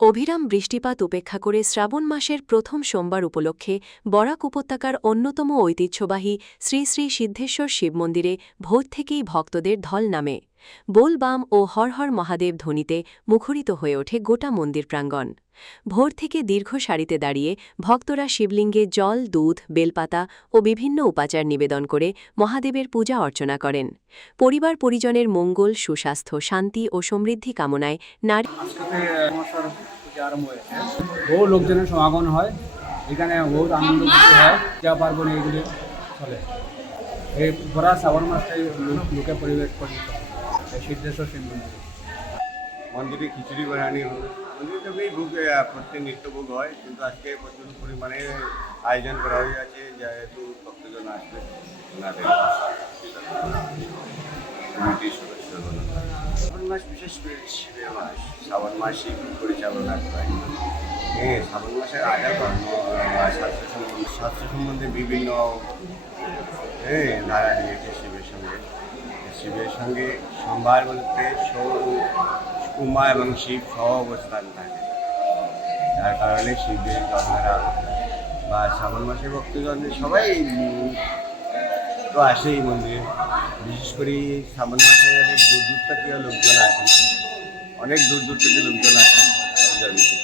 অবিরাম বৃষ্টিপাত উপেক্ষা করে শ্রাবণ মাসের প্রথম সোমবার উপলক্ষে বরাক উপত্যকার অন্যতম ঐতিহ্যবাহী শ্রী শ্রী সিদ্ধেশ্বর শিব মন্দিরে ভোর থেকেই ভক্তদের ঢল নামে। বোলবাম ও হর হর মহাদেব ধ্বনিতে মুখরিত হয়ে ওঠে গোটা মন্দির প্রাঙ্গণ। ভোর থেকে দীর্ঘ সারিতে দাঁড়িয়ে ভক্তরা শিবলিঙ্গে জল, দুধ, বেলপাতা ও বিভিন্ন উপাচার নিবেদন করে মহাদেবের পূজা অর্চনা করেন। পরিবার পরিজনের মঙ্গল, সুস্বাস্থ্য, শান্তি ও সমৃদ্ধি কামনায় নারী পূজা আরম্ভ হয়েছে। বহু লোকজনের সমাগম হয়, এখানে বহুত আনন্দ হয়, পূজা পার্বণ এইগুলি চলে। এই ভরা শ্রাবণ মাসটাই লোকে পরিবেশ পরিচিত এই সিদ্ধেশ্বর শিব মন্দির। মন্দিরে খিচুড়ি বানানি হয়, মন্দিরে তো ভোগ প্রত্যেক নিত্য ভোগ হয়, কিন্তু আজকে প্রচুর পরিমাণে আয়োজন করা হয়ে আছে, যেহেতু ভক্তজন আসবে ওনাদের কমিটির সদস্যগণ। শ্রাবণ মাস বিশেষ করে শিবের মাস, শ্রাবণ মাস শিব পরিচালনা করা হয়। হ্যাঁ, শ্রাবণ মাসের আগে শাস্ত্র সম্বন্ধে বিভিন্ন ধারা নিয়েছে শিবের সঙ্গে সোমবার বলতে উমা এবং শিব সহ অবস্থান থাকে, যার কারণে শিবের জন্মেরা বা শ্রাবণ মাসের ভক্তজনদের সবাই তো আসে এই মন্দিরে। বিশেষ করে শ্রাবণ মাসে অনেক দূর দূর থেকে লোকজন আসেন, অনেক দূর দূর থেকে লোকজন আসেন পূজা দিতে।